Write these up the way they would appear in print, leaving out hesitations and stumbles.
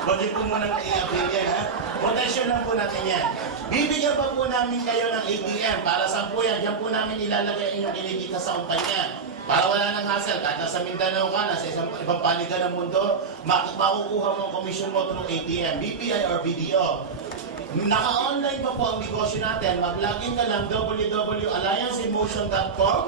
Huwag niyo po munang i-update yan, ha? Protection lang po natin yan. Bibigyan pa po namin kayo ng ATM. Para saan po yan? Diyan po namin ilalagay inyong kinikita sa kumpanya. Para wala nang hassle. Kahit nasa Mindanao ka, nasa ibang panigan ng mundo, makukuha mo ang commission mo through ATM, BPI or BDO. Naka-online pa po ang negosyo natin. Mag-login ka lang www.allianceemotion.com.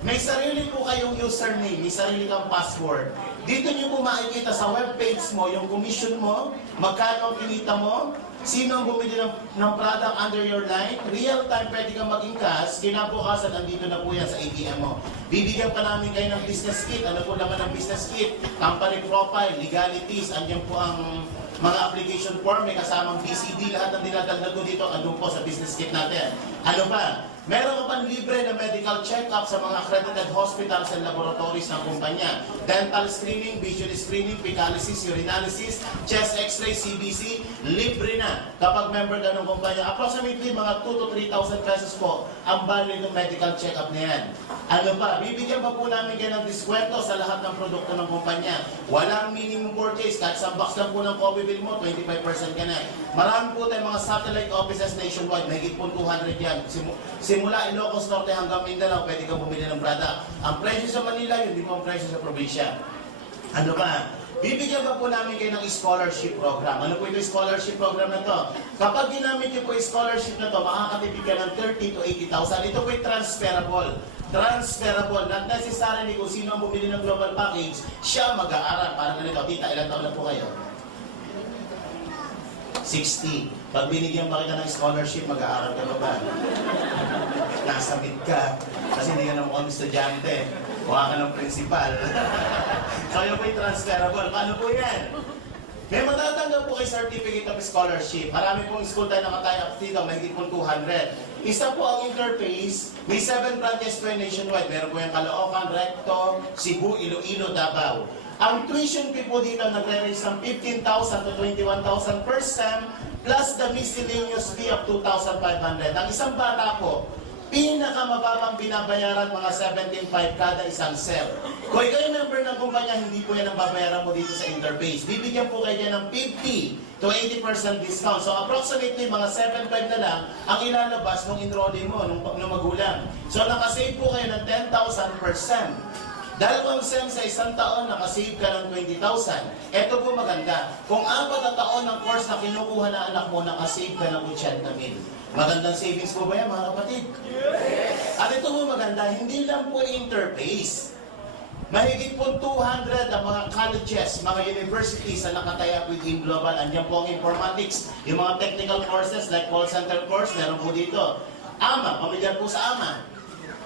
May sarili po kayong username, may sarili kang password. Dito nyo po makikita sa webpage mo yung commission mo, magkano ang kinita mo, sino ang bumili ng product under your line, real time pwede kang maging cash, kinabukasan andito na po yan sa ATM mo. Bibigyan pa namin kayo ng business kit. Ano po naman ang business kit? Company profile, legalities, andyan po ang mga application form, may kasamang BCD, lahat ng dinadagdag ko dito, andun po sa business kit natin. Ano pa? Meron ka pang libre na medical check-up sa mga accredited hospitals and laboratories ng kumpanya. Dental screening, visual screening, fecalysis, urinalysis, chest x-ray, CBC, libre na kapag member ka ng kumpanya. Approximately mga 2,000 to 3,000 pesos po ang value ng medical check-up na yan. Ano pa? Bibigyan pa po namin kayo ng diskwento sa lahat ng produkto ng kumpanya. Walang minimum purchase, kahit sa box lang po ng coffee bill mo, 25% ka na. Marami po tayong mga satellite offices nationwide, mahigit po 200 yan. Simula Ilocos Norte hanggang Mindanao, pwede kang bumili ng product. Ang presyo sa Manila, yun di po ang presyo sa probinsya. Ano pa? Bibigyan pa po namin kayo ng scholarship program. Ano po ito yung scholarship program na to? Kapag ginamit niyo po yung scholarship na to, makakatipid ka ng 30 to 80,000. Ito po yung transferable. Transferable. Not necessarily kung sino ang bumili ng global package, siya mag-aaral. Parang ganito, tita, ilang taon na po kayo? 60. Pag binigyan pa kita ng scholarship, mag-aaral ka ba? Nasabit ka. Kasi hindi ka na mukhang estudyante. Mukha ka ng principal. So yun po yung transferable. Paano po yan? May matatanggap po kay Certificate of Scholarship. Marami pong school tayo nakatayo up dito, mahigit po 200. Isa po ang interface, may 7 branches po nationwide. Meron po yung Caloocan, Recto, Cebu, Iloilo, Davao. Ang tuition fee po dito nagre-range ng 15,000 to 21,000 per sem plus the miscellaneous fee of 2,500. Ang isang bata po, pinakamababang binabayaran mga 17,500 kada isang sem. Kung ikaw yung member ng kumpanya, hindi po yan ang babayaran mo dito sa interface. Bibigyan po kayo ng 50 to 80% discount. So approximately mga 7,500 na lang ang ilalabas ng enrollee mo, ng magulang. So nakasave po kayo ng 10,000 per sem. Dalawang sem sa isang taon, nakasave ka ng 20,000. Ito po maganda. Kung 4 na taon ng course na kinukuha na anak mo, nakasave ka ng 80,000. Magandang savings po ba yan, mga kapatid? Yes! At ito po maganda, hindi lang po interface. Mahigit po 200 ang mga colleges, mga universities na nakataya with Team Global. Andiyan po ang informatics, yung mga technical courses like call center course, meron po dito. AMA, pamilyar po sa AMA.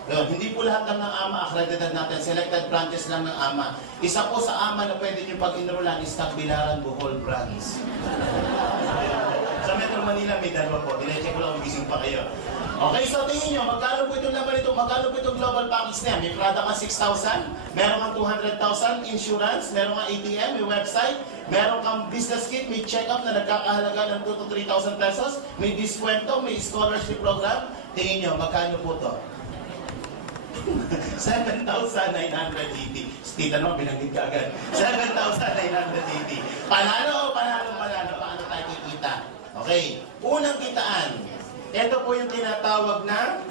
Yun, hindi po lahat lang ng AMA accredited natin, selected branches lang ng AMA. Isa po sa AMA na pwede nyo pag-enrollan is Tagbilaran, Bohol branch. Sa Metro Manila may dalawa po, dinecheck ko lang kung gising pa kayo. Okay, so tingin nyo, magkano po itong laman ito? Magkano po itong global package na yan? May product ka 6,000, meron kang 200,000 insurance, meron kang ATM, may website, meron kang business kit, may check-up na nagkakahalaga ng 2,000 to 3,000 pesos, may diskwento, may scholarship program. Tingin nyo, magkano po ito? 7,980. Tita naman, binanggit ka agad. 7,980. Panalo o panalo? Paano tayo kikita? Okay. Unang kitaan. Ito po yung tinatawag na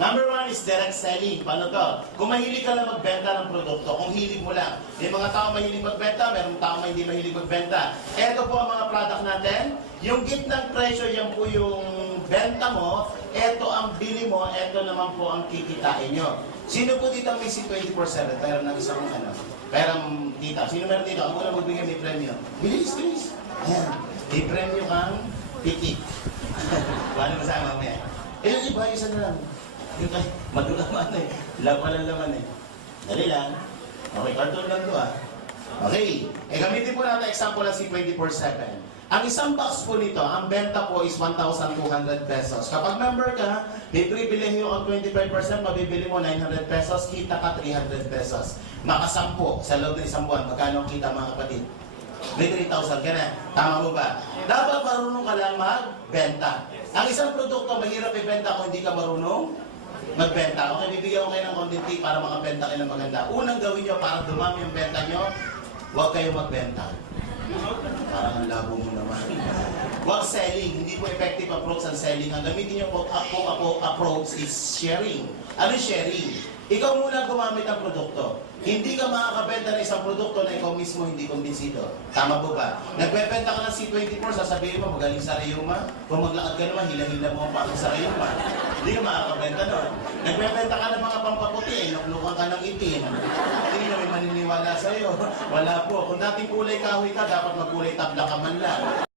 number 1 is direct selling. Paano to? Kung mahilig ka lang magbenta ng produkto, kung hilig mo lang. May mga tao mahilig magbenta, mayroong tao hindi mahilig magbenta. Ito po ang mga product natin. Yung gitnang presyo, yan po yung benta mo, ito ang bili mo, ito naman po ang kikitain nyo. Sino po dito may C24/7? Pero ng isang ano? Pero dito. Sino meron dito? Ang muna magbigay may premyo. Bilis, bilis. Ayan. May premyo kang titik. Paano masama mo yan? Yung iba, isa na lang. Yung kay, madulaman eh. Walang laman eh. Dali lang. Okay, cartoon lang to ah. Okay. Gamitin po natin example ng C24/7. Ang isang box po nito, ang benta po is 1,200 pesos. Kapag member ka, may pribilehyo ang 25%, mabibili mo 900 pesos, kita ka 300 pesos. Makasampo sa loob ng isang buwan, magkano ang kita mga kapatid? May 3,000 ka na. Tama mo ba? Dapat marunong ka lang magbenta. Ang isang produkto, mahirap ibenta kung hindi ka marunong magbenta. Okay, bibigyan ko kayo ng content tip para makabenta kayo ng maganda. Unang gawin nyo para dumami yung benta nyo, huwag kayo magbenta. Parang ang labo mo naman. While selling, hindi po effective approach ang selling. Ang gamitin niyo po approach is sharing. Ano yung sharing? Ikaw muna gumamit ng produkto. Hindi ka makakabenta ng isang produkto na ikaw mismo hindi kumbinsido. Tama po ba? Nagbebenta ka ng C24, sasabihin mo, magaling sa rayuma. Kung maglakad ka naman, hila-hila mo ang pangit sa rayuma. Hindi ka makakabenta nun. Nagbebenta ka ng mga pampaputi, nuknukan ka ng itim. Hindi na may maniniwala sa'yo. Wala po. Kung dating kulay kahoy ka, dapat magkulay tabla ka man lang.